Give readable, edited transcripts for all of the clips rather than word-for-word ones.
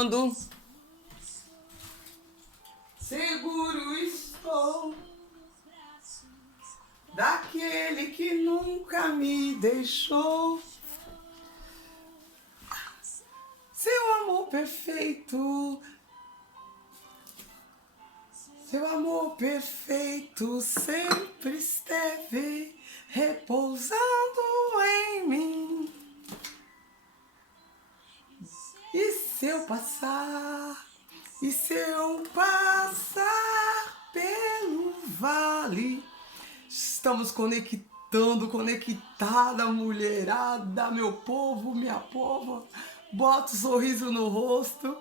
cantando. Seguro estou daquele que nunca me deixou. Seu amor perfeito, seu amor perfeito sempre esteve repousando em mim. E se eu passar pelo vale, estamos conectada, mulherada, meu povo, minha pova. Bota um sorriso no rosto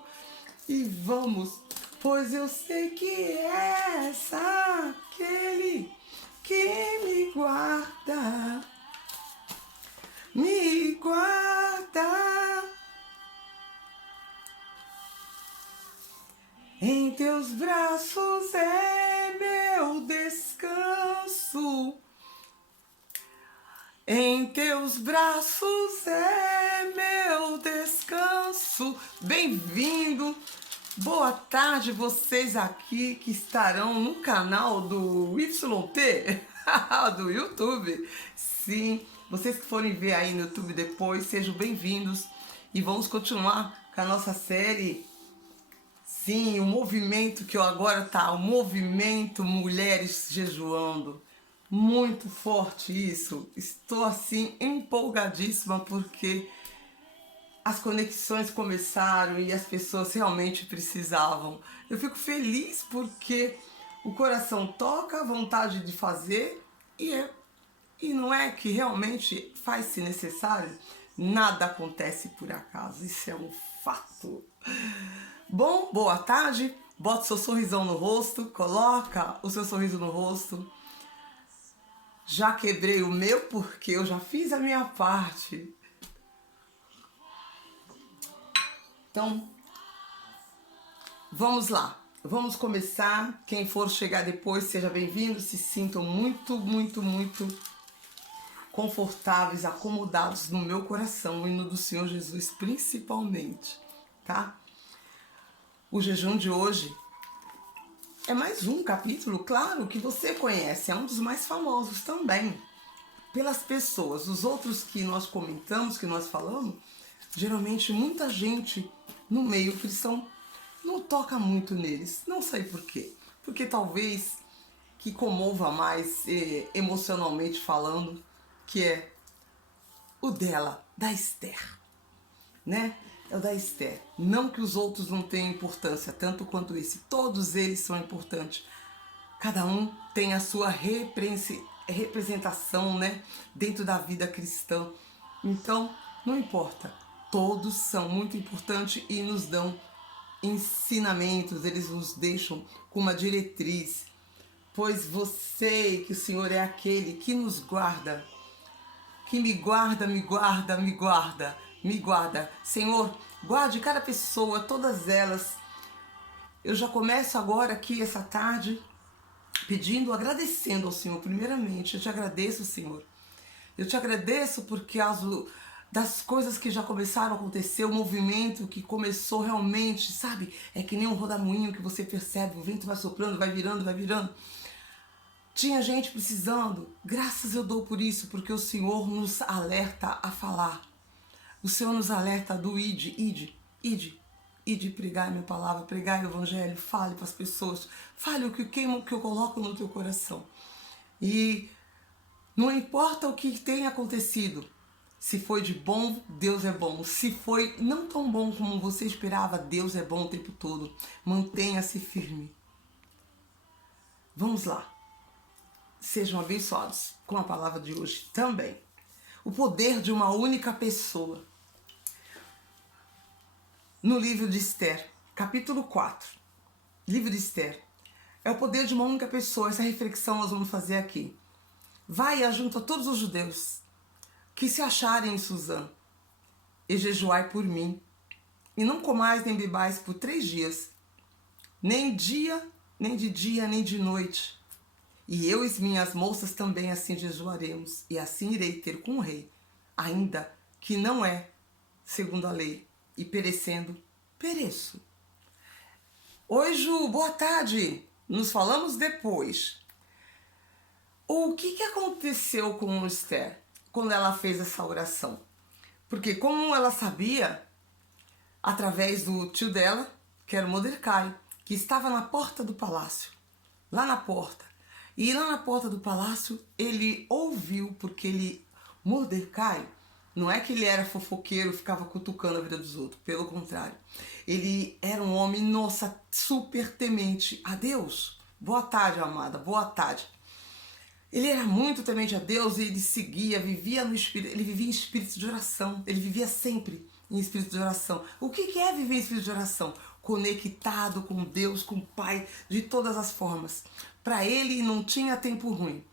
e vamos, pois eu sei que és aquele que me guarda, me guarda. Em teus braços é meu descanso. Em teus braços é meu descanso. Bem-vindo. Boa tarde vocês aqui que estarão no canal do YT, do YouTube. Sim, vocês que forem ver aí no YouTube depois, sejam bem-vindos. E vamos continuar com a nossa série. Sim, o movimento que agora tá, o movimento Mulheres Jejuando. Muito forte isso. Estou assim empolgadíssima porque as conexões começaram e as pessoas realmente precisavam. Eu fico feliz porque o coração toca, a vontade de fazer e não é que realmente faz-se necessário. Nada acontece por acaso, isso é um fato. Bom, boa tarde, bota seu sorrisão no rosto, coloca o seu sorriso no rosto. Já quebrei o meu porque eu já fiz a minha parte. Então, vamos lá, vamos começar. Quem for chegar depois, seja bem-vindo, se sintam muito confortáveis, acomodados no meu coração e no do Senhor Jesus principalmente, tá? O jejum de hoje é mais um capítulo, claro, que você conhece, é um dos mais famosos também, pelas pessoas. Os outros que nós comentamos, que nós falamos, geralmente muita gente no meio cristão não toca muito neles, não sei por quê. Porque talvez que comova mais emocionalmente falando, que é o dela, da Esther, né? É o da Esther. Não que os outros não tenham importância, tanto quanto esse. Todos eles são importantes. Cada um tem a sua representação, né? Dentro da vida cristã. Então, não importa. Todos são muito importantes e nos dão ensinamentos. Eles nos deixam com uma diretriz. Pois você, que o Senhor é aquele que nos guarda, que me guarda, me guarda, me guarda, me guarda. Senhor, guarde cada pessoa, todas elas. Eu já começo agora aqui essa tarde pedindo, agradecendo ao Senhor primeiramente. Eu te agradeço, Senhor. Eu te agradeço porque das coisas que já começaram a acontecer, o movimento que começou realmente, sabe? É que nem um rodamuinho que você percebe, o vento vai soprando, vai virando, vai virando. Tinha gente precisando, graças eu dou por isso, porque o Senhor nos alerta a falar. O Senhor nos alerta do ide pregar a minha palavra, pregar o evangelho, fale para as pessoas, fale o que eu coloco no teu coração. E não importa o que tenha acontecido, se foi de bom, Deus é bom. Se foi não tão bom como você esperava, Deus é bom o tempo todo. Mantenha-se firme. Vamos lá. Sejam abençoados com a palavra de hoje também. O poder de uma única pessoa. No livro de Esther, capítulo 4. Livro de Esther. É o poder de uma única pessoa. Essa reflexão nós vamos fazer aqui. Vai e junta todos os judeus que se acharem em Suzã e jejuai por mim. E não comais nem bebais por 3 dias. Nem dia, nem de dia, nem de noite. E eu e minhas moças também assim jejuaremos, e assim irei ter com o rei, ainda que não é segundo a lei, e perecendo pereço. Oi, Ju, boa tarde. Nos falamos depois. O que aconteceu com Esther quando ela fez essa oração? Porque como ela sabia, através do tio dela, que era o Mordecai, que estava na porta do palácio, lá na porta. E lá na porta do palácio, ele ouviu, porque Mordecai, não é que ele era fofoqueiro, ficava cutucando a vida dos outros, pelo contrário. Ele era um homem, nossa, super temente a Deus. Boa tarde, amada, boa tarde. Ele era muito temente a Deus e ele seguia, vivia no espírito, ele vivia em espírito de oração, ele vivia sempre em espírito de oração. O que é viver em espírito de oração? Conectado com Deus, com o Pai, de todas as formas. Para ele não tinha tempo ruim.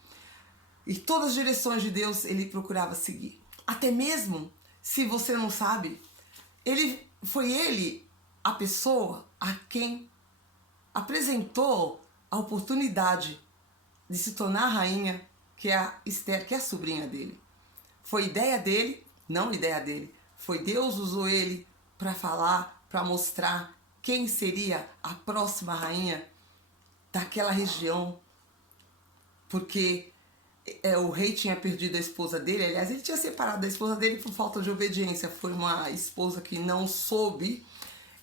E todas as direções de Deus ele procurava seguir. Até mesmo, se você não sabe, foi ele a pessoa a quem apresentou a oportunidade de se tornar rainha, que é a Esther, que é a sobrinha dele. Foi ideia dele, não ideia dele. Foi Deus usou ele para falar, para mostrar quem seria a próxima rainha daquela região. Porque o rei tinha perdido a esposa dele, aliás, ele tinha separado da esposa dele por falta de obediência. Foi uma esposa que não soube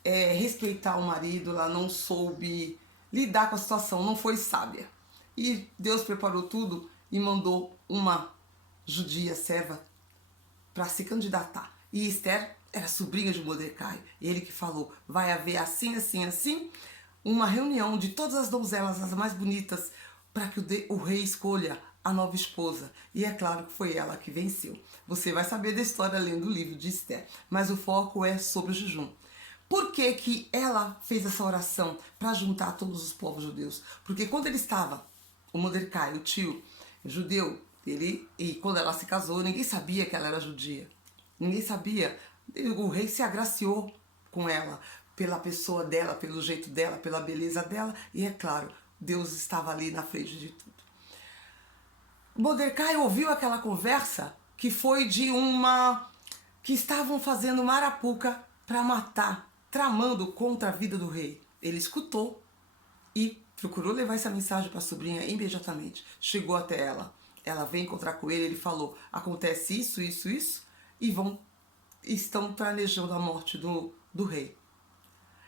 respeitar o marido, ela não soube lidar com a situação, não foi sábia. E Deus preparou tudo e mandou uma judia serva para se candidatar. E Esther era sobrinha de Mordecai. Ele que falou, vai haver assim, assim, assim, uma reunião de todas as donzelas, as mais bonitas, para que o rei escolha a nova esposa. E é claro que foi ela que venceu. Você vai saber da história lendo o livro de Esther. Mas o foco é sobre o jejum. Por que ela fez essa oração para juntar todos os povos judeus? Porque quando ele estava, o Mordecai, o tio judeu, e quando ela se casou, ninguém sabia que ela era judia. Ninguém sabia. O rei se agraciou com ela, pela pessoa dela, pelo jeito dela, pela beleza dela. E é claro, Deus estava ali na frente de tudo. Mordecai ouviu aquela conversa que foi que estavam fazendo uma arapuca para matar, tramando contra a vida do rei. Ele escutou e procurou levar essa mensagem para a sobrinha imediatamente. Chegou até ela. Ela veio encontrar com ele, ele falou, acontece isso, isso, isso, e estão planejando a morte do rei.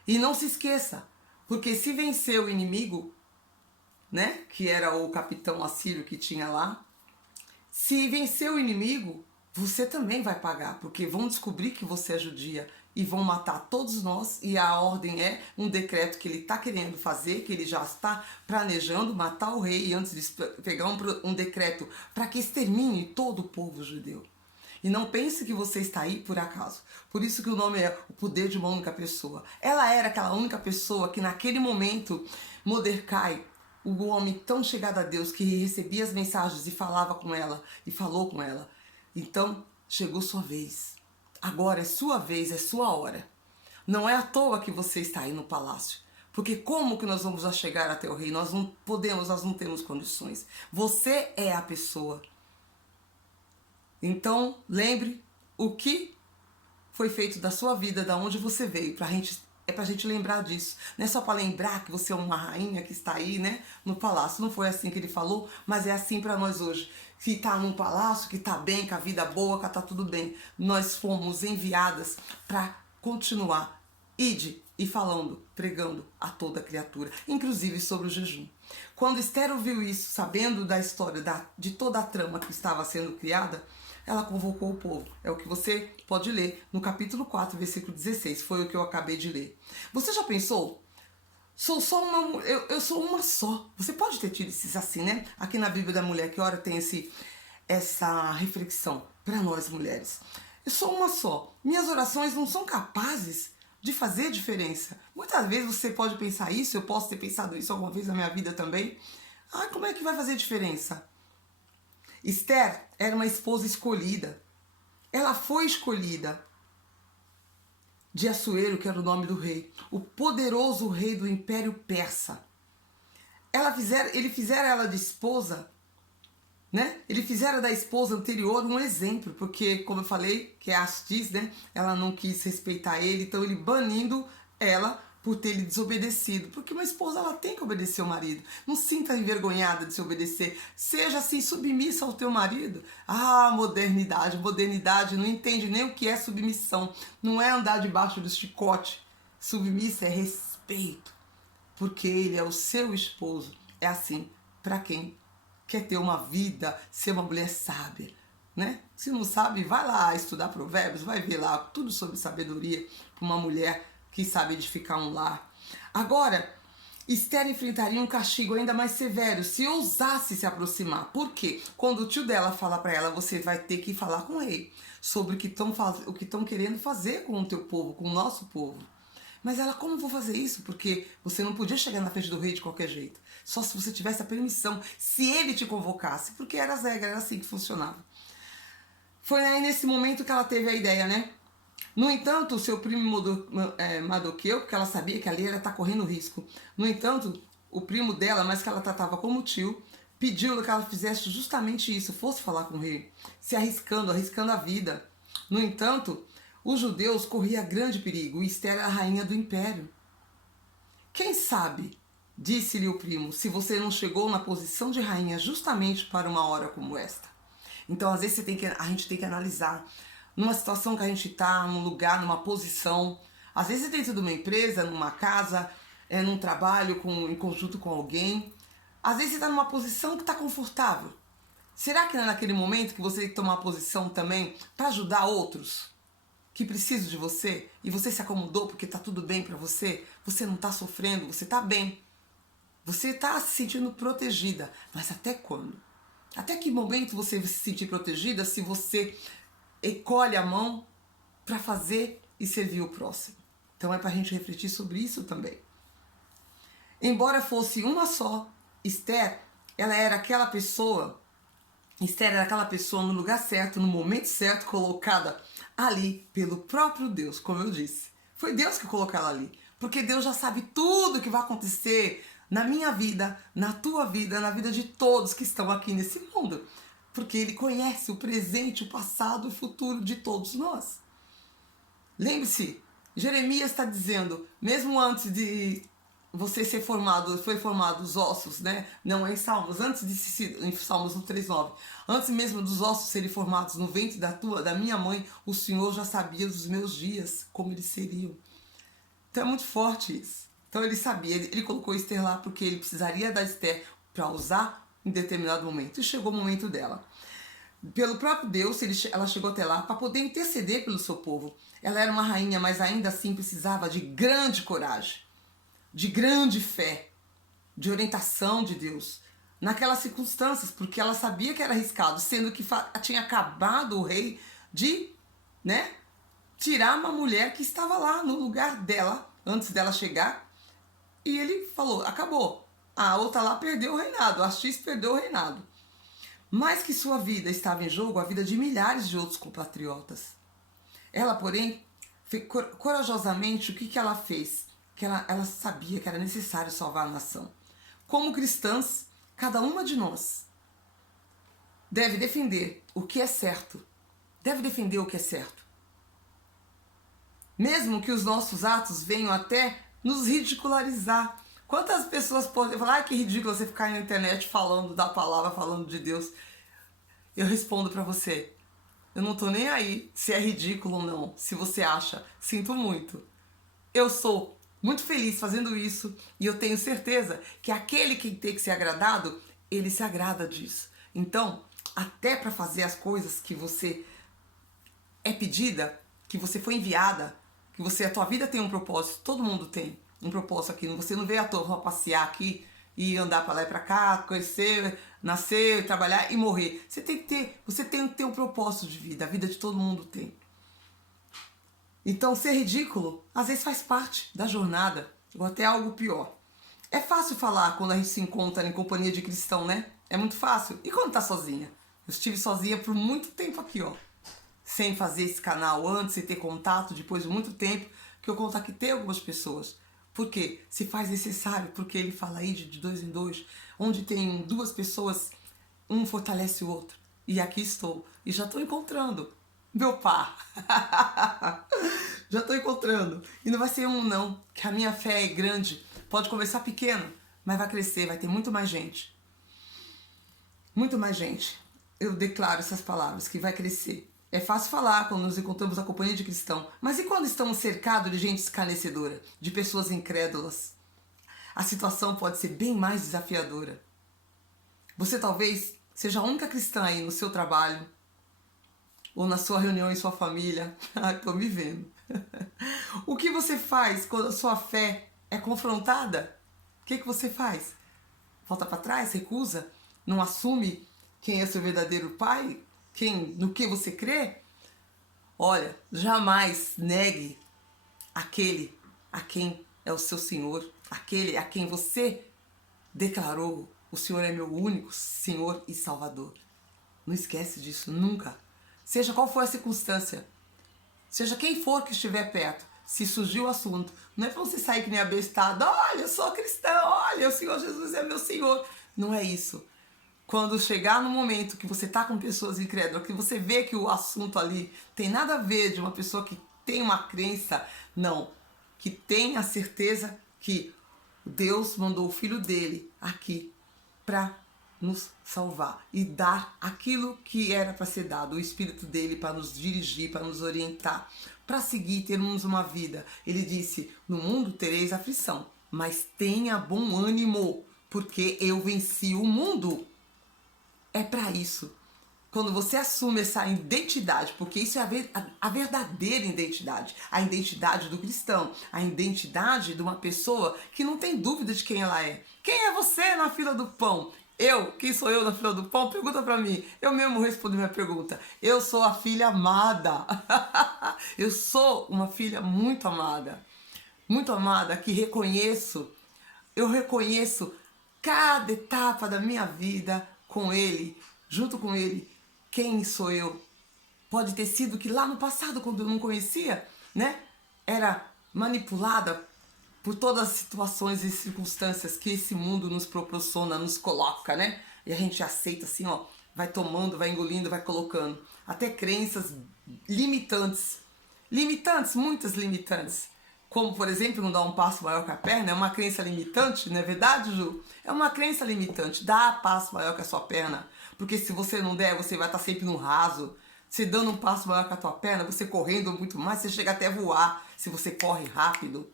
E não se esqueça, porque se vencer o inimigo, né, que era o capitão assírio que tinha lá, se vencer o inimigo, você também vai pagar, porque vão descobrir que você é judia e vão matar todos nós, e a ordem é um decreto que ele está querendo fazer, que ele já está planejando matar o rei, e antes de pegar um decreto para que extermine todo o povo judeu. E não pense que você está aí por acaso. Por isso que o nome é o poder de uma única pessoa. Ela era aquela única pessoa que naquele momento, Mordecai, o homem tão chegado a Deus, que recebia as mensagens e falava com ela, e falou com ela. Então, chegou sua vez. Agora é sua vez, é sua hora. Não é à toa que você está aí no palácio. Porque como que nós vamos já chegar até o rei? Nós não podemos, nós não temos condições. Você é a pessoa. Então, lembre o que foi feito da sua vida, da onde você veio, é pra gente lembrar disso. Não é só para lembrar que você é uma rainha que está aí, né, no palácio. Não foi assim que ele falou, mas é assim para nós hoje. Que está num palácio, que está bem, com a vida boa, que está tudo bem. Nós fomos enviadas para continuar. Ide e falando, pregando a toda criatura, inclusive sobre o jejum. Quando Esther ouviu isso, sabendo da história, de toda a trama que estava sendo criada, ela convocou o povo. É o que você pode ler no capítulo 4, versículo 16. Foi o que eu acabei de ler. Você já pensou? Eu sou uma só. Você pode ter tido esses assim, né? Aqui na Bíblia da Mulher, que hora tem essa reflexão para nós mulheres. Eu sou uma só. Minhas orações não são capazes de fazer diferença. Muitas vezes você pode pensar isso, eu posso ter pensado isso alguma vez na minha vida também. Como é que vai fazer diferença? Esther era uma esposa escolhida. Ela foi escolhida de Assuero, que era o nome do rei, o poderoso rei do Império Persa. Ele fizera ela de esposa, né? Ele fizera da esposa anterior um exemplo, porque, como eu falei, que é Astis, né? Ela não quis respeitar ele, então ele banindo ela por ter lhe desobedecido, porque uma esposa ela tem que obedecer o marido. Não se sinta envergonhada de se obedecer. Seja assim submissa ao teu marido. Ah, modernidade, modernidade não entende nem o que é submissão. Não é andar debaixo do chicote. Submissa é respeito, porque ele é o seu esposo. É assim para quem quer ter uma vida, ser uma mulher sábia, né? Se não sabe, vai lá estudar provérbios, vai ver lá tudo sobre sabedoria para uma mulher que sabe edificar um lar. Agora, Esther enfrentaria um castigo ainda mais severo se ousasse se aproximar. Por quê? Quando o tio dela fala para ela, você vai ter que falar com o rei sobre o que estão querendo fazer com o teu povo, com o nosso povo. Mas ela, como vou fazer isso? Porque você não podia chegar na frente do rei de qualquer jeito. Só se você tivesse a permissão, se ele te convocasse, porque era as regras, era assim que funcionava. Foi aí nesse momento que ela teve a ideia, né? No entanto, o seu primo Mardoqueu, porque ela sabia que ali ela está correndo risco. No entanto, o primo dela, mas que ela tratava como tio, pediu que ela fizesse justamente isso, fosse falar com o rei, se arriscando a vida. No entanto, os judeus corriam grande perigo e Esther era a rainha do império. Quem sabe, disse-lhe o primo, se você não chegou na posição de rainha justamente para uma hora como esta. Então, às vezes, a gente tem que analisar numa situação que a gente está, num lugar, numa posição. Às vezes, dentro de uma empresa, numa casa, num trabalho, em conjunto com alguém. Às vezes, você está numa posição que está confortável. Será que não é naquele momento que você tem que tomar uma posição também para ajudar outros que precisam de você? E você se acomodou porque está tudo bem para você? Você não está sofrendo, você está bem. Você está se sentindo protegida. Mas até quando? Até que momento você vai se sentir protegida se você encolhe a mão para fazer e servir o próximo? Então é para a gente refletir sobre isso também. Embora fosse uma só, Esther era aquela pessoa no lugar certo, no momento certo, colocada ali pelo próprio Deus, como eu disse. Foi Deus que colocou ela ali, porque Deus já sabe tudo o que vai acontecer na minha vida, na tua vida, na vida de todos que estão aqui nesse mundo. Porque Ele conhece o presente, o passado e o futuro de todos nós. Lembre-se, Jeremias está dizendo, mesmo antes de você ser formado, foi formado os ossos, né? Não é em Salmos, em Salmos no 3:9, antes mesmo dos ossos serem formados no ventre da minha mãe, o Senhor já sabia dos meus dias, como eles seriam. Então é muito forte isso. Então ele sabia, ele colocou Esther lá porque ele precisaria da Esther para usar em determinado momento. E chegou o momento dela. Pelo próprio Deus, ela chegou até lá para poder interceder pelo seu povo. Ela era uma rainha, mas ainda assim precisava de grande coragem, de grande fé, de orientação de Deus naquelas circunstâncias, porque ela sabia que era arriscado, sendo que tinha acabado o rei de, né, tirar uma mulher que estava lá no lugar dela, antes dela chegar, e ele falou, acabou. A outra lá perdeu o reinado, a X perdeu o reinado. Mais que sua vida estava em jogo, a vida de milhares de outros compatriotas. Ela, porém, corajosamente, o que ela fez? Que ela sabia que era necessário salvar a nação. Como cristãs, cada uma de nós deve defender o que é certo. Deve defender o que é certo. Mesmo que os nossos atos venham até nos ridicularizar. Quantas pessoas podem falar, que ridículo você ficar na internet falando da palavra, falando de Deus. Eu respondo para você, eu não tô nem aí se é ridículo ou não, se você acha, sinto muito. Eu sou muito feliz fazendo isso e eu tenho certeza que aquele que tem que ser agradado, ele se agrada disso. Então, até para fazer as coisas que você é pedida, que você foi enviada, a tua vida tem um propósito, todo mundo tem um propósito aqui. Você não veio à toa para passear aqui e andar para lá e para cá, conhecer, nascer, trabalhar e morrer. Você tem que ter um propósito de vida, a vida de todo mundo tem. Então, ser ridículo, às vezes faz parte da jornada, ou até algo pior. É fácil falar quando a gente se encontra em companhia de cristão, né? É muito fácil. E quando tá sozinha? Eu estive sozinha por muito tempo aqui, ó. Sem fazer esse canal antes, sem ter contato, depois de muito tempo, que eu contactei algumas pessoas. Por quê? Se faz necessário, porque ele fala aí de 2 em 2, onde tem 2 pessoas, um fortalece o outro. E aqui estou. E já estou encontrando meu par. Já estou encontrando. E não vai ser um não, que a minha fé é grande. Pode começar pequeno, mas vai crescer, vai ter muito mais gente. Muito mais gente. Eu declaro essas palavras, que vai crescer. É fácil falar quando nos encontramos na companhia de cristão, mas e quando estamos cercados de gente escarnecedora, de pessoas incrédulas? A situação pode ser bem mais desafiadora. Você talvez seja a única cristã aí no seu trabalho, ou na sua reunião em sua família. Ai, tô me vendo. O que você faz quando a sua fé é confrontada? O que você faz? Volta para trás, recusa, não assume quem é seu verdadeiro pai, no que você crê? Olha, jamais negue aquele a quem é o seu Senhor, aquele a quem você declarou: o Senhor é meu único Senhor e Salvador. Não esquece disso, nunca. Seja qual for a circunstância, seja quem for que estiver perto, se surgiu o assunto, não é para você sair que nem abestado: olha, eu sou cristão, olha, o Senhor Jesus é meu Senhor. Não é isso. Quando chegar no momento que você está com pessoas incrédulas, que você vê que o assunto ali tem nada a ver de uma pessoa que tem uma crença, não, que tem a certeza que Deus mandou o Filho dele aqui para nos salvar e dar aquilo que era para ser dado, o Espírito dele para nos dirigir, para nos orientar, para seguir, termos uma vida. Ele disse: no mundo tereis aflição, mas tenha bom ânimo, porque eu venci o mundo. É para isso. Quando você assume essa identidade, porque isso é a verdadeira identidade, a identidade do cristão, a identidade de uma pessoa que não tem dúvida de quem ela é. Quem é você na fila do pão? Eu? Quem sou eu na fila do pão? Pergunta pra mim. Eu mesmo respondo minha pergunta. Eu sou a filha amada. Eu sou uma filha muito amada que eu reconheço cada etapa da minha vida com Ele, junto com Ele. Quem sou eu? Pode ter sido que lá no passado, quando eu não conhecia, né, era manipulada por todas as situações e circunstâncias que esse mundo nos proporciona, nos coloca, né? E a gente aceita assim, ó, vai tomando, vai engolindo, vai colocando. Até crenças limitantes. Limitantes, muitas limitantes. Como, por exemplo, não dar um passo maior que a perna, é uma crença limitante, não é verdade, Ju? É uma crença limitante, dá passo maior que a sua perna, porque se você não der, você vai estar sempre no raso. Você dando um passo maior que a tua perna, você correndo muito mais, você chega até a voar, se você corre rápido,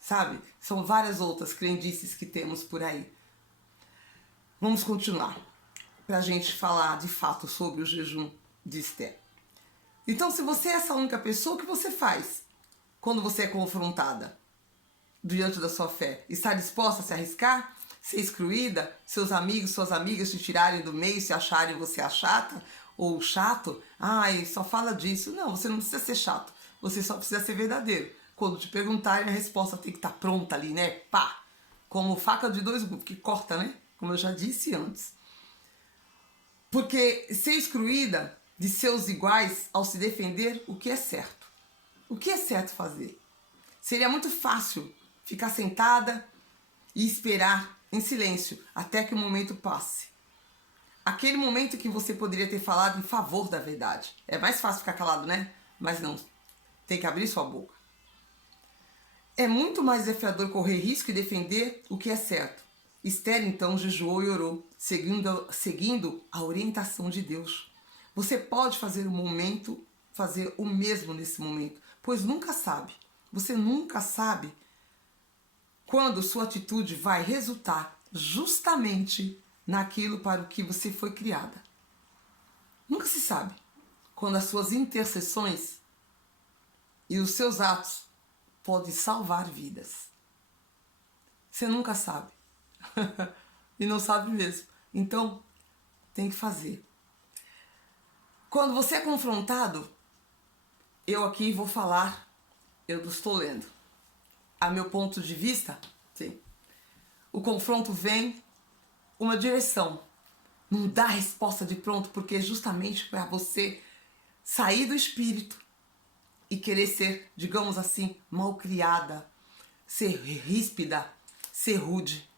sabe? São várias outras crendices que temos por aí. Vamos continuar, para a gente falar de fato sobre o jejum de Esther. Então, se você é essa única pessoa, o que você faz quando você é confrontada diante da sua fé? Está disposta a se arriscar? Ser excluída? Seus amigos, suas amigas te tirarem do meio, se acharem você a chata ou chato? Ai, só fala disso. Não, você não precisa ser chato. Você só precisa ser verdadeiro. Quando te perguntarem, a resposta tem que estar pronta ali, né? Pá! Como faca de dois gumes, que corta, né? Como eu já disse antes. Porque ser excluída de seus iguais ao se defender, o que é certo? O que é certo fazer? Seria muito fácil ficar sentada e esperar em silêncio até que o momento passe. Aquele momento que você poderia ter falado em favor da verdade. É mais fácil ficar calado, né? Mas não. Tem que abrir sua boca. É muito mais desafiador correr risco e defender o que é certo. Esther então jejuou e orou, seguindo a orientação de Deus. Você pode fazer o mesmo nesse momento, pois nunca sabe. Você nunca sabe quando sua atitude vai resultar justamente naquilo para o que você foi criada. Nunca se sabe quando as suas intercessões e os seus atos podem salvar vidas. Você nunca sabe. E não sabe mesmo. Então, tem que fazer. Quando você é confrontado, eu aqui vou falar, eu estou lendo. A meu ponto de vista, sim, o confronto vem uma direção. Não dá resposta de pronto, porque é justamente para você sair do espírito e querer ser, digamos assim, malcriada, ser ríspida, ser rude.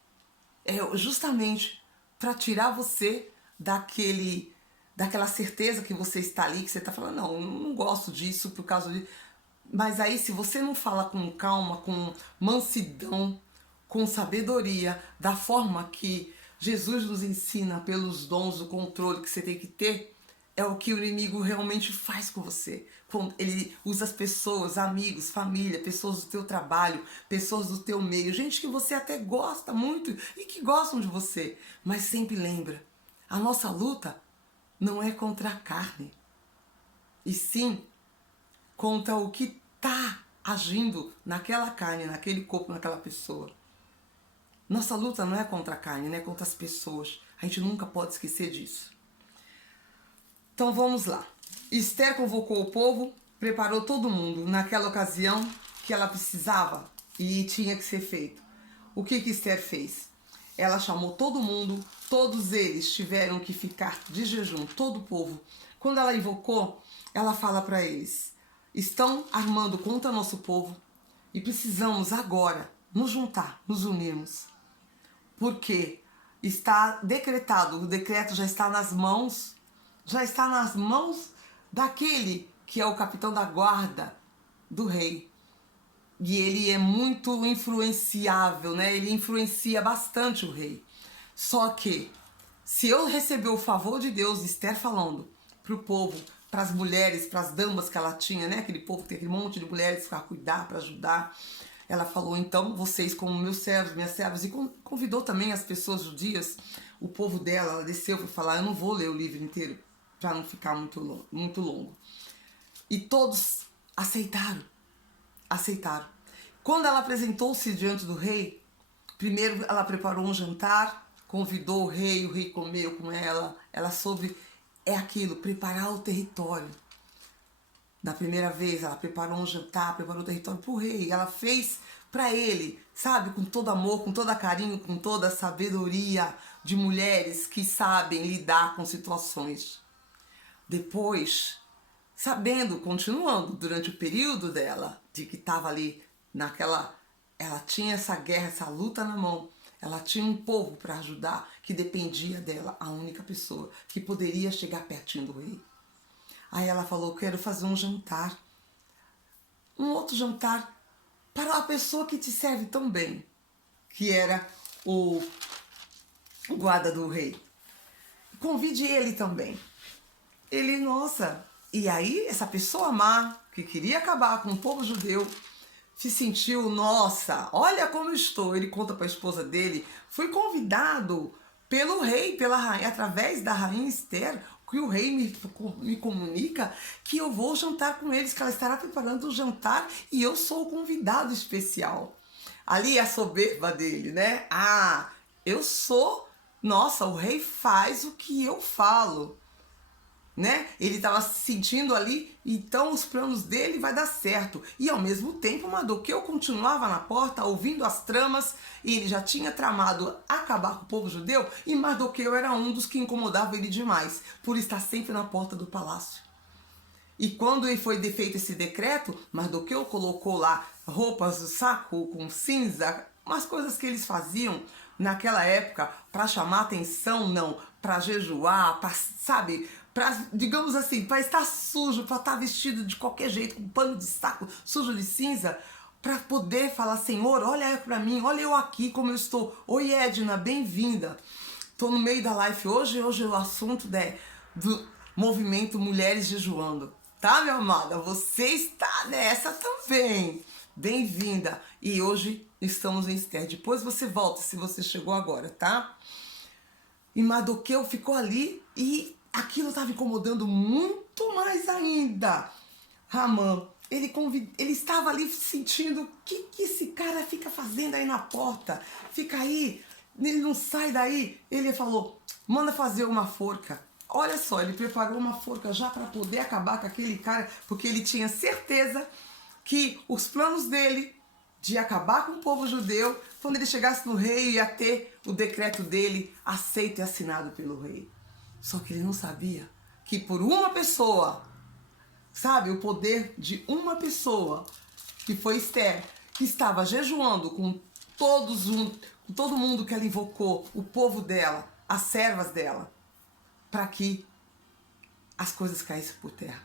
É justamente para tirar você daquela certeza que você está ali, que você está falando: não gosto disso por causa de... Mas aí, se você não fala com calma, com mansidão, com sabedoria, da forma que Jesus nos ensina, pelos dons, o controle que você tem que ter, é o que o inimigo realmente faz com você. Quando ele usa as pessoas, amigos, família, pessoas do teu trabalho, pessoas do teu meio, gente que você até gosta muito e que gostam de você. Mas sempre lembra, a nossa luta não é contra a carne, e sim contra o que está agindo naquela carne, naquele corpo, naquela pessoa. Nossa luta não é contra a carne, não é contra as pessoas. A gente nunca pode esquecer disso. Então vamos lá. Esther convocou o povo, preparou todo mundo naquela ocasião que ela precisava e tinha que ser feito. O que Esther fez? Ela chamou todo mundo, todos eles tiveram que ficar de jejum, todo o povo. Quando ela invocou, ela fala para eles: estão armando contra nosso povo e precisamos agora nos juntar, nos unirmos. Porque está decretado, o decreto já está nas mãos daquele que é o capitão da guarda do rei. E ele é muito influenciável, né? Ele influencia bastante o rei. Só que, se eu receber o favor de Deus, Esther falando para o povo, para as mulheres, para as damas que ela tinha, né? Aquele povo que tem aquele monte de mulheres para cuidar, para ajudar. Ela falou, então, vocês como meus servos, minhas servas, e convidou também as pessoas judias, o povo dela, ela desceu para falar, eu não vou ler o livro inteiro, para não ficar muito longo. E todos aceitaram. Quando ela apresentou-se diante do rei, primeiro ela preparou um jantar, convidou o rei comeu com ela. Ela soube, é aquilo, preparar o território. Da primeira vez ela preparou um jantar, preparou o território para o rei. Ela fez para ele, sabe, com todo amor, com todo carinho, com toda a sabedoria de mulheres que sabem lidar com situações. Depois, sabendo, continuando durante o período dela, de que estava ali naquela, ela tinha essa guerra, essa luta na mão, ela tinha um povo para ajudar que dependia dela, a única pessoa que poderia chegar pertinho do rei. Aí ela falou, quero fazer um jantar, um outro jantar para a pessoa que te serve tão bem, que era o guarda do rei. Convide ele também. Ele, nossa, e aí essa pessoa má, que queria acabar com o povo judeu, se sentiu, nossa, olha como estou. Ele conta para a esposa dele, fui convidado pelo rei, pela rainha, através da rainha Esther, que o rei me comunica que eu vou jantar com eles, que ela estará preparando um jantar e eu sou o convidado especial. Ali é a soberba dele, né? Ah, eu sou, nossa, o rei faz o que eu falo. Né? Ele estava se sentindo ali, então os planos dele vai dar certo. E ao mesmo tempo Mardoqueu continuava na porta ouvindo as tramas, e ele já tinha tramado acabar com o povo judeu, e Mardoqueu era um dos que incomodava ele demais, por estar sempre na porta do palácio. E quando foi feito esse decreto, Mardoqueu colocou lá roupas do saco com cinza, umas coisas que eles faziam naquela época para chamar atenção, não, para jejuar, para, sabe, para, digamos assim, para estar sujo, para estar vestido de qualquer jeito, com pano de saco sujo de cinza, para poder falar, Senhor, olha para mim, olha eu aqui como eu estou. Oi Edna, bem-vinda. Estou no meio da live hoje o assunto do movimento Mulheres Jejuando. Tá, minha amada? Você está nessa também. Bem-vinda. E hoje estamos em Esther. Depois você volta se você chegou agora, tá? E Mardoqueu ficou ali e aquilo estava incomodando muito mais ainda. Hamã, ele estava ali sentindo o que esse cara fica fazendo aí na porta. Fica aí, ele não sai daí. Ele falou, manda fazer uma forca. Olha só, ele preparou uma forca já para poder acabar com aquele cara, porque ele tinha certeza que os planos dele de acabar com o povo judeu, quando ele chegasse no rei, ia ter o decreto dele aceito e assinado pelo rei. Só que ele não sabia que por uma pessoa, sabe, o poder de uma pessoa, que foi Esther, que estava jejuando com todo mundo que ela invocou, o povo dela, as servas dela, para que as coisas caíssem por terra.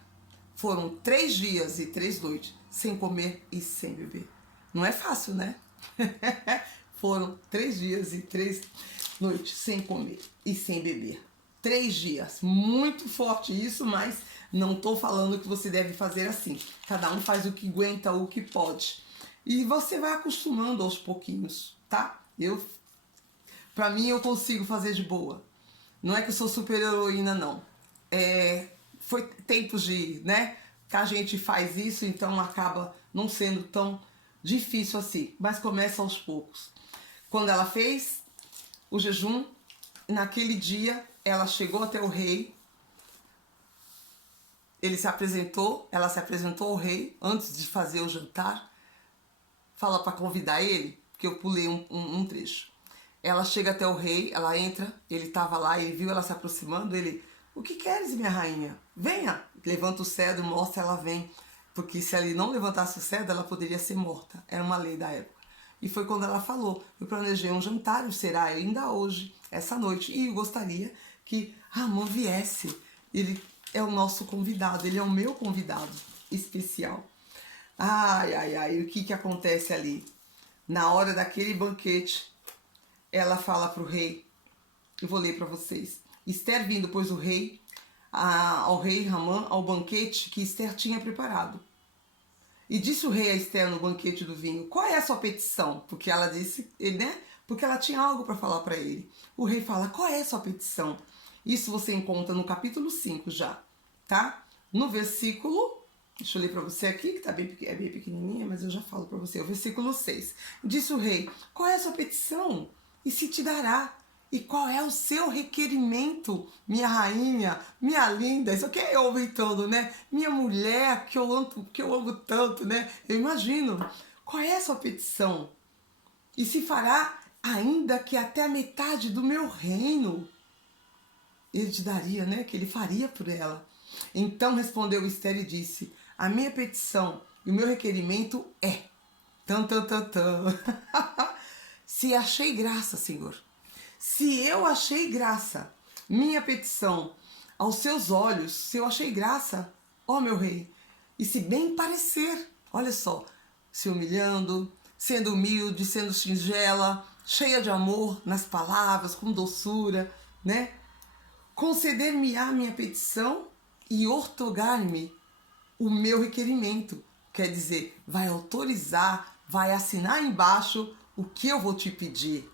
Foram 3 dias e 3 noites sem comer e sem beber. Não é fácil, né? Foram 3 dias e 3 noites sem comer e sem beber. 3 dias. Muito forte isso, mas não estou falando que você deve fazer assim. Cada um faz o que aguenta, o que pode. E você vai acostumando aos pouquinhos, tá? Pra mim, eu consigo fazer de boa. Não é que eu sou super heroína, não. Foi tempos né, que a gente faz isso, então acaba não sendo tão difícil assim. Mas começa aos poucos. Quando ela fez o jejum, naquele dia, ela chegou até o rei. Ela se apresentou ao rei antes de fazer o jantar. Fala para convidar ele, porque eu pulei um trecho. Ela chega até o rei, ela entra, ele estava lá, ele viu ela se aproximando, ele... O que queres, minha rainha? Venha! Levanta o cedro, mostra, ela vem. Porque se ele não levantasse o cedro, ela poderia ser morta. Era uma lei da época. E foi quando ela falou, eu planejei um jantar, será ainda hoje, essa noite, e eu gostaria que Ramon viesse. Ele é o nosso convidado, ele é o meu convidado especial. Ai, ai, ai, o que acontece ali? Na hora daquele banquete, ela fala para o rei, eu vou ler para vocês. Esther vindo, pois, ao rei Ramã, ao banquete que Esther tinha preparado. E disse o rei a Esther no banquete do vinho, qual é a sua petição? Porque ela disse, né? Porque ela tinha algo para falar para ele. O rei fala, qual é a sua petição? Isso você encontra no capítulo 5 já, tá? No versículo, deixa eu ler para você aqui, que é bem pequenininha, mas eu já falo para você. O versículo 6. Disse o rei, qual é a sua petição? E se te dará. E qual é o seu requerimento, minha rainha, minha linda? Isso aqui é eu aumentando, né? Minha mulher, que eu amo tanto, né? Eu imagino. Qual é a sua petição? E se fará ainda que até a metade do meu reino. Ele te daria, né? Que ele faria por ela. Então respondeu Esther e disse, a minha petição e o meu requerimento é... Se achei graça, Senhor. Se eu achei graça, minha petição aos seus olhos, se eu achei graça, ó meu rei, e se bem parecer, olha só, se humilhando, sendo humilde, sendo singela, cheia de amor nas palavras, com doçura, né? Conceder-me-á minha petição e outorgar-me o meu requerimento. Quer dizer, vai autorizar, vai assinar embaixo o que eu vou te pedir.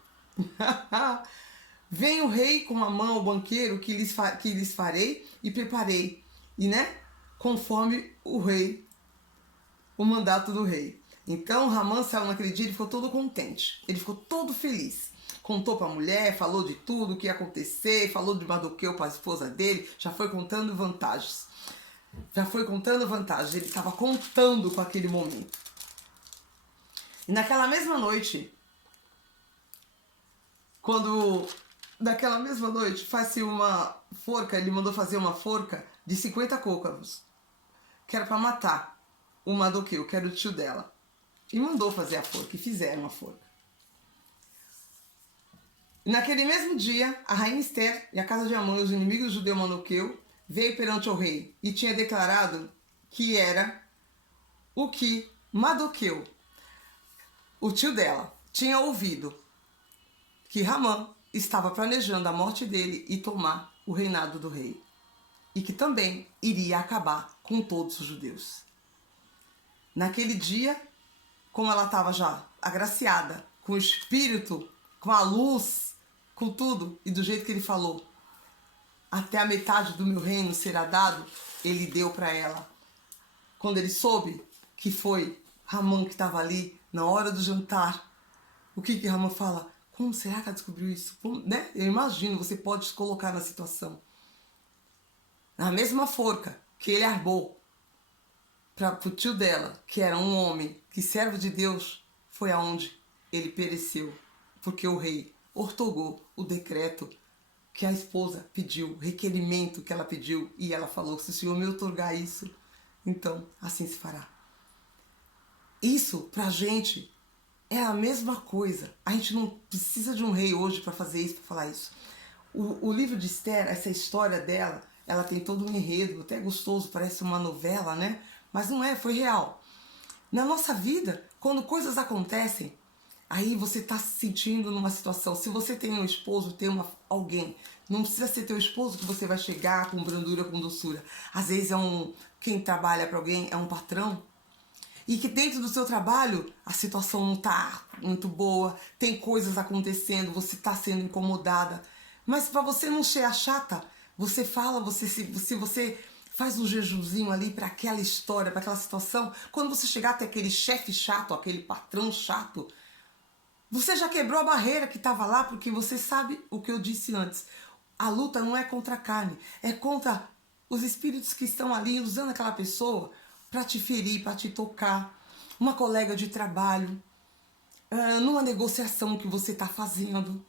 Vem o rei com a mão ao banqueiro que lhes farei e preparei. E, né? Conforme o mandato do rei. Então, Ramã saiu naquele dia e ficou todo contente. Ele ficou todo feliz. Contou para a mulher, falou de tudo o que ia acontecer, falou de Mardoqueu para a esposa dele, já foi contando vantagens. Ele estava contando com aquele momento. E naquela mesma noite, faz-se uma forca, ele mandou fazer uma forca de 50 côcaros, que era para matar o Mardoqueu, que era o tio dela. E mandou fazer a forca, e fizeram a forca. E naquele mesmo dia, a rainha Esther e a casa de Amã, os inimigos do judeu Mardoqueu, veio perante o rei e tinha declarado que era o que Mardoqueu, o tio dela, tinha ouvido, que Ramã estava planejando a morte dele e tomar o reinado do rei. E que também iria acabar com todos os judeus. Naquele dia, como ela estava já agraciada, com o espírito, com a luz, com tudo, e do jeito que ele falou, até a metade do meu reino será dado, ele deu para ela. Quando ele soube que foi Ramã que estava ali, na hora do jantar, o que Ramã fala? Como será que ela descobriu isso? Né? Eu imagino, você pode se colocar na situação. Na mesma forca que ele armou para o tio dela, que era um homem, que servo de Deus, foi aonde ele pereceu. Porque o rei ortogou o decreto que a esposa pediu, o requerimento que ela pediu, e ela falou, se o Senhor me outorgar isso, então assim se fará. Isso, pra gente, é a mesma coisa. A gente não precisa de um rei hoje para fazer isso, para falar isso. O livro de Esther, essa história dela, ela tem todo um enredo, até gostoso, parece uma novela, né? Mas não é, foi real. Na nossa vida, quando coisas acontecem, aí você está se sentindo numa situação. Se você tem um esposo, tem alguém, não precisa ser teu esposo que você vai chegar com brandura, com doçura. Às vezes quem trabalha para alguém é um patrão, e que dentro do seu trabalho a situação não está muito boa, tem coisas acontecendo, você está sendo incomodada. Mas para você não ser a chata, você fala, se você faz um jejuzinho ali para aquela história, para aquela situação, quando você chegar até aquele chefe chato, aquele patrão chato, você já quebrou a barreira que estava lá, porque você sabe o que eu disse antes. A luta não é contra a carne, é contra os espíritos que estão ali usando aquela pessoa para te ferir, para te tocar. Uma colega de trabalho, numa negociação que você está fazendo.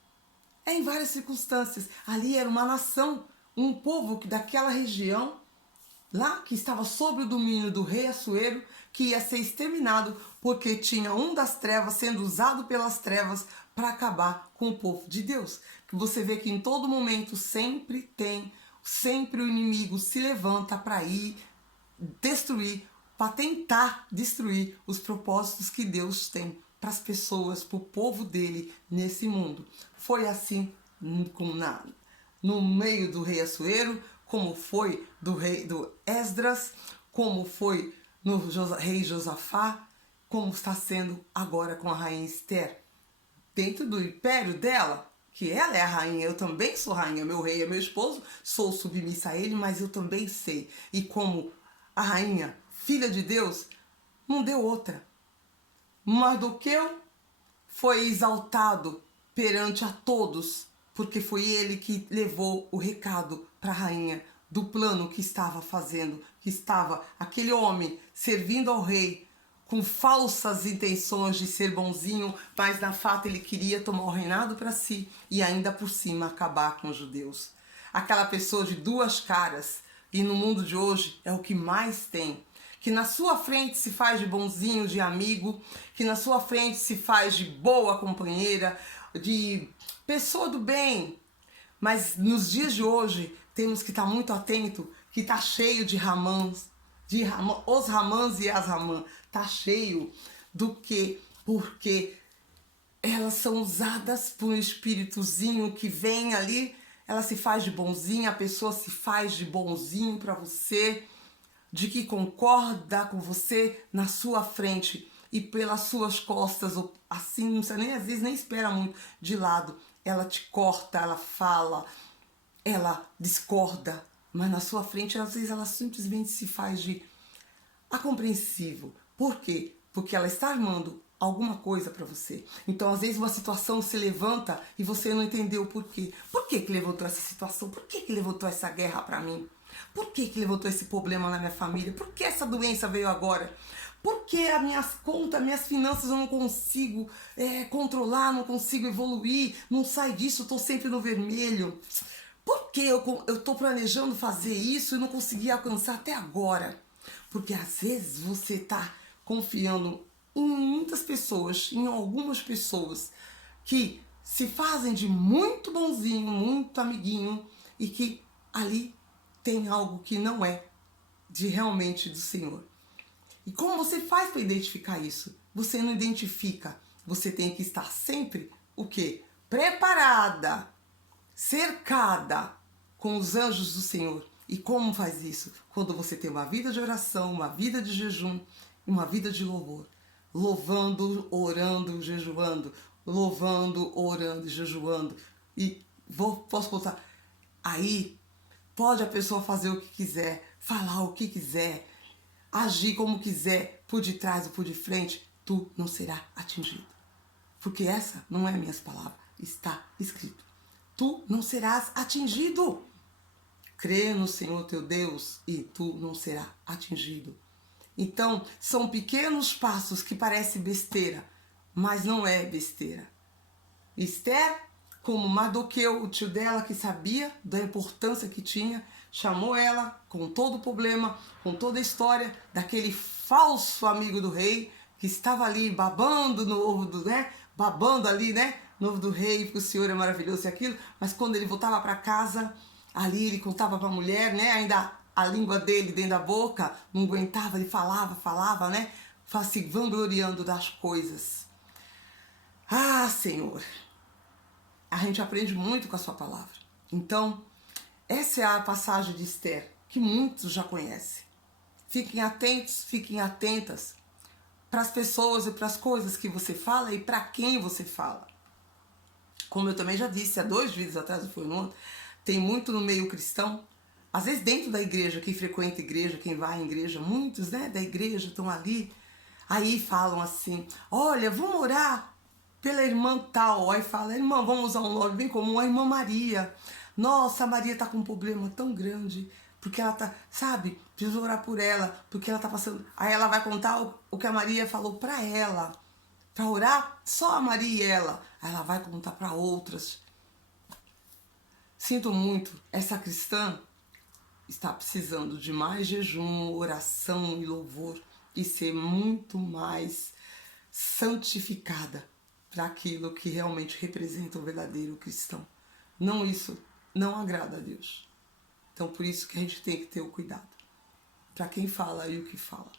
É em várias circunstâncias. Ali era uma nação, um povo daquela região, lá que estava sob o domínio do rei Assuero, que ia ser exterminado porque tinha um das trevas sendo usado pelas trevas para acabar com o povo de Deus. Que você vê que em todo momento sempre o inimigo se levanta para ir destruir, para tentar destruir os propósitos que Deus tem para as pessoas, para o povo dele nesse mundo. Foi assim no meio do rei Assuero, como foi do Esdras, como foi no rei Josafá, como está sendo agora com a rainha Esther. Dentro do império dela, que ela é a rainha, eu também sou rainha, meu rei é meu esposo, sou submissa a ele, mas eu também sei. E como a rainha, filha de Deus, não deu outra. Mardoqueu foi exaltado perante a todos, porque foi ele que levou o recado para a rainha do plano que estava fazendo, que estava aquele homem servindo ao rei com falsas intenções de ser bonzinho, mas na fato ele queria tomar o reinado para si e ainda por cima acabar com os judeus. Aquela pessoa de duas caras, e no mundo de hoje é o que mais tem, que na sua frente se faz de bonzinho, de amigo, que na sua frente se faz de boa companheira, de pessoa do bem. Mas nos dias de hoje temos que estar muito atento, que está cheio de Ramãs, os Ramãs e as Ramãs, está cheio do que? Porque elas são usadas por um espíritozinho que vem ali, ela se faz de bonzinho, a pessoa se faz de bonzinho para você, de que concorda com você na sua frente e pelas suas costas, ou assim, não precisa nem, às vezes nem espera muito, de lado, ela te corta, ela fala, ela discorda, mas na sua frente, às vezes ela simplesmente se faz de acompreensível. Por quê? Porque ela está armando alguma coisa para você. Então, às vezes, uma situação se levanta e você não entendeu o porquê. Por que levantou essa situação? Por que levantou essa guerra para mim? Por que levantou esse problema na minha família? Por que essa doença veio agora? Por que as minhas contas, minhas finanças eu não consigo controlar, não consigo evoluir, não sai disso, eu estou sempre no vermelho? Por que eu estou planejando fazer isso e não consegui alcançar até agora? Porque às vezes você está confiando em muitas pessoas, em algumas pessoas que se fazem de muito bonzinho, muito amiguinho e que ali tem algo que não é de realmente do Senhor. E como você faz para identificar isso? Você não identifica. Você tem que estar sempre o quê? Preparada, cercada com os anjos do Senhor. E como faz isso? Quando você tem uma vida de oração, uma vida de jejum, uma vida de louvor. Louvando, orando, jejuando. Louvando, orando e jejuando. E posso contar. Aí pode a pessoa fazer o que quiser, falar o que quiser, agir como quiser, por detrás ou por de frente, tu não será atingido. Porque essa não é minhas palavras, está escrito. Tu não serás atingido. Crê no Senhor teu Deus e tu não serás atingido. Então, são pequenos passos que parecem besteira, mas não é besteira. Esther, como Mardoqueu, o tio dela, que sabia da importância que tinha, chamou ela com todo o problema, com toda a história daquele falso amigo do rei, que estava ali babando no ovo do, babando ali, no ovo do rei, porque o Senhor é maravilhoso e aquilo, mas quando ele voltava para casa, ali ele contava para a mulher, né? Ainda a língua dele dentro da boca não aguentava, ele falava, né? Se vangloriando das coisas. Ah, Senhor, a gente aprende muito com a sua palavra. Então, essa é a passagem de Esther, que muitos já conhecem. Fiquem atentos, fiquem atentas para as pessoas e para as coisas que você fala e para quem você fala. Como eu também já disse há 2 vídeos atrás, foi no outro, tem muito no meio cristão, às vezes dentro da igreja, quem frequenta a igreja, quem vai à igreja, muitos, né, da igreja estão ali, aí falam assim, olha, vamos orar pela irmã tal, aí fala, irmã, vamos usar um nome bem comum, a irmã Maria. Nossa, a Maria tá com um problema tão grande, porque ela tá, sabe, preciso orar por ela, porque ela tá passando. Aí ela vai contar o que a Maria falou pra ela, pra orar só a Maria e ela. Aí ela vai contar pra outras. Sinto muito, essa cristã está precisando de mais jejum, oração e louvor e ser muito mais santificada para aquilo que realmente representa o verdadeiro cristão. Não, isso não agrada a Deus. Então por isso que a gente tem que ter o cuidado para quem fala e o que fala.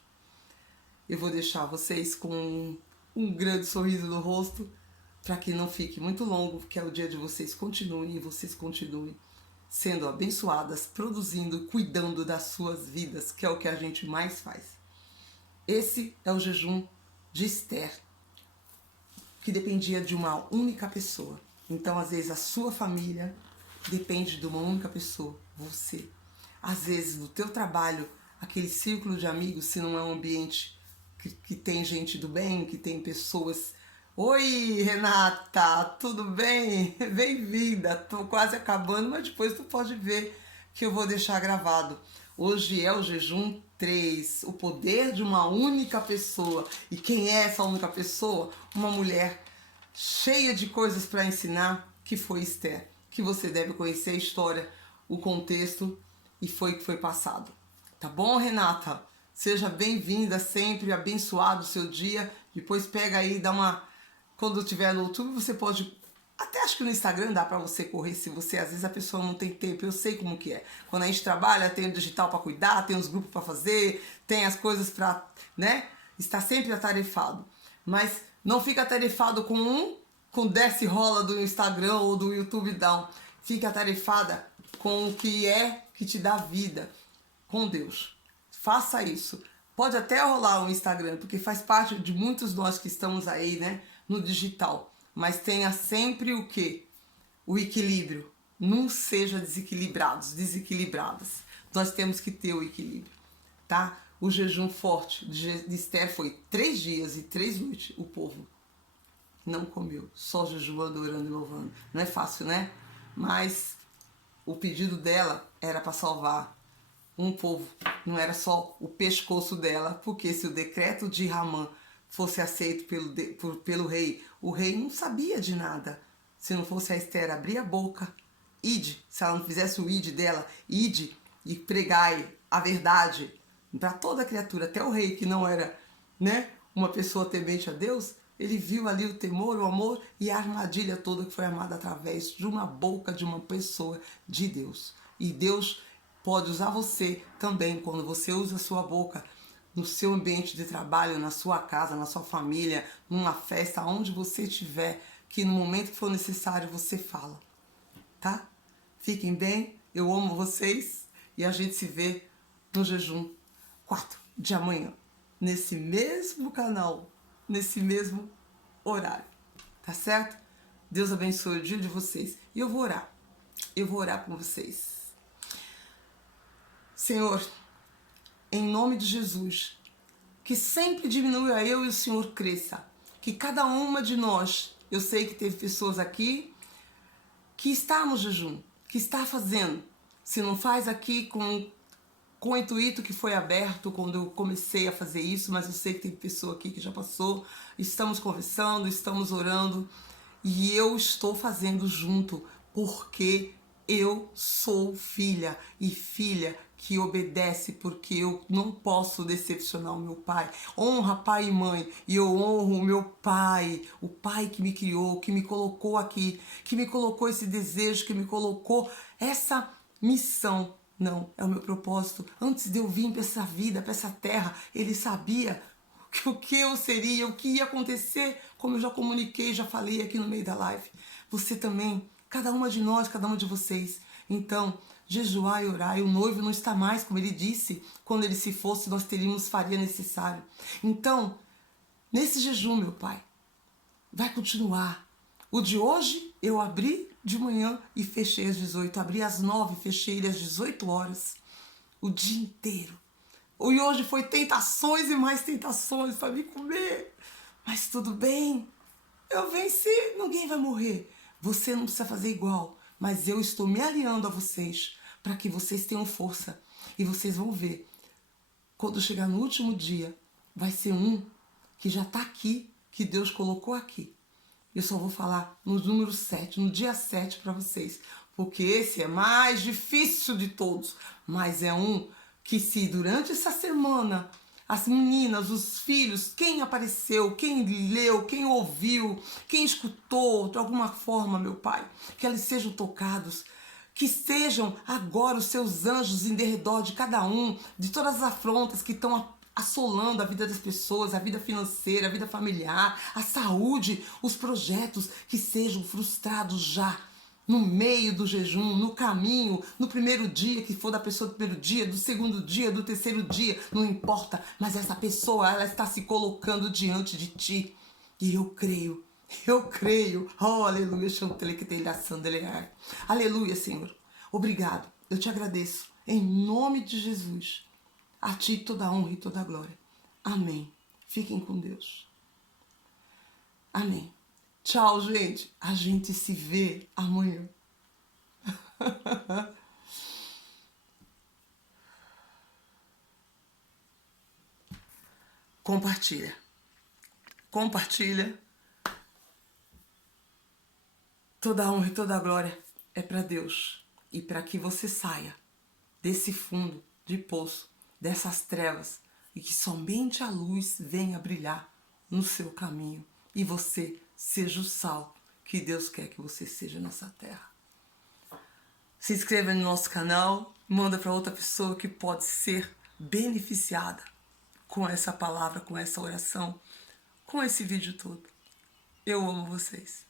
Eu vou deixar vocês com um grande sorriso no rosto para que não fique muito longo, que é o dia de vocês continuem e vocês continuem sendo abençoadas, produzindo, cuidando das suas vidas, que é o que a gente mais faz. Esse é o jejum de Esther, que dependia de uma única pessoa. Então, às vezes, a sua família depende de uma única pessoa, você. Às vezes, no teu trabalho, aquele círculo de amigos, se não é um ambiente que tem gente do bem, que tem pessoas... Oi, Renata, tudo bem? Bem-vinda, tô quase acabando, mas depois tu pode ver que eu vou deixar gravado. Hoje é o jejum 3, o poder de uma única pessoa. E quem é essa única pessoa? Uma mulher cheia de coisas para ensinar, que foi Esther, que você deve conhecer a história, o contexto e foi o que foi passado. Tá bom, Renata? Seja bem-vinda sempre, abençoado o seu dia. Depois pega aí, dá uma... Quando tiver no YouTube, você pode... Até acho que no Instagram dá pra você correr, se você... Às vezes a pessoa não tem tempo, eu sei como que é. Quando a gente trabalha, tem o digital pra cuidar, tem os grupos pra fazer, tem as coisas pra... né? Está sempre atarefado. Mas não fica atarefado com desce e rola do Instagram ou do YouTube, não. Fica atarefada com o que é que te dá vida, com Deus. Faça isso. Pode até rolar o Instagram, porque faz parte de muitos nós que estamos aí, né, no digital. Mas tenha sempre o quê? O equilíbrio. Não seja desequilibradas. Nós temos que ter o equilíbrio, tá? O jejum forte de Esther foi 3 dias e 3 noites. O povo não comeu, só jejuando, orando e louvando. Não é fácil, né? Mas o pedido dela era para salvar um povo, não era só o pescoço dela, porque se o decreto de Ramã fosse aceito pelo rei, o rei não sabia de nada. Se não fosse a Esther abrir a boca, ide, se ela não fizesse o ide dela, ide e pregai a verdade para toda criatura, até o rei que não era, né, uma pessoa temente a Deus, ele viu ali o temor, o amor e a armadilha toda que foi armada através de uma boca de uma pessoa de Deus. E Deus pode usar você também quando você usa a sua boca no seu ambiente de trabalho, na sua casa, na sua família, numa festa, onde você estiver, que no momento que for necessário você fala, tá? Fiquem bem, eu amo vocês e a gente se vê no jejum 4 de amanhã, nesse mesmo canal, nesse mesmo horário, tá certo? Deus abençoe o dia de vocês e eu vou orar com vocês. Senhor, em nome de Jesus, que sempre diminua eu e o Senhor cresça, que cada uma de nós, eu sei que teve pessoas aqui que está no jejum, que está fazendo, se não faz aqui com o intuito que foi aberto quando eu comecei a fazer isso, mas eu sei que tem pessoa aqui que já passou, estamos conversando, estamos orando e eu estou fazendo junto, porque eu sou filha e filha que obedece, porque eu não posso decepcionar o meu pai. Honra pai e mãe, e eu honro o meu pai, o pai que me criou, que me colocou aqui, que me colocou esse desejo, que me colocou essa missão. Não, é o meu propósito. Antes de eu vir para essa vida, para essa terra, ele sabia o que eu seria, o que ia acontecer, como eu já comuniquei, já falei aqui no meio da live. Você também, cada uma de nós, cada uma de vocês. Então, jejuar e orar, e o noivo não está mais, como ele disse, quando ele se fosse, nós teríamos faria necessário. Então, nesse jejum, meu Pai, vai continuar. O de hoje eu abri de manhã e fechei às 18. Abri às 9, fechei ele às 18 horas. O dia inteiro. E hoje foi tentações e mais tentações para me comer. Mas tudo bem. Eu venci. Ninguém vai morrer. Você não precisa fazer igual. Mas eu estou me aliando a vocês para que vocês tenham força. E vocês vão ver. Quando chegar no último dia, vai ser um que já está aqui, que Deus colocou aqui. Eu só vou falar no número 7, no dia 7 para vocês. Porque esse é mais difícil de todos. Mas é um que se durante essa semana, as meninas, os filhos, quem apareceu, quem leu, quem ouviu, quem escutou, de alguma forma, meu Pai, que eles sejam tocados. Que sejam agora os seus anjos em derredor de cada um, de todas as afrontas que estão assolando a vida das pessoas, a vida financeira, a vida familiar, a saúde, os projetos que sejam frustrados já no meio do jejum, no caminho, no primeiro dia que for da pessoa do primeiro dia, do segundo dia, do terceiro dia, não importa, mas essa pessoa, ela está se colocando diante de ti. E eu creio, oh aleluia, aleluia, Senhor, obrigado, eu te agradeço, em nome de Jesus. A ti toda a honra e toda a glória. Amém. Fiquem com Deus. Amém. Tchau, gente. A gente se vê amanhã. Compartilha. Compartilha. Toda a honra e toda a glória é para Deus. E para que você saia desse fundo de poço, dessas trevas, e que somente a luz venha brilhar no seu caminho e você seja o sal que Deus quer que você seja nessa terra. Se inscreva no nosso canal, manda para outra pessoa que pode ser beneficiada com essa palavra, com essa oração, com esse vídeo todo. Eu amo vocês.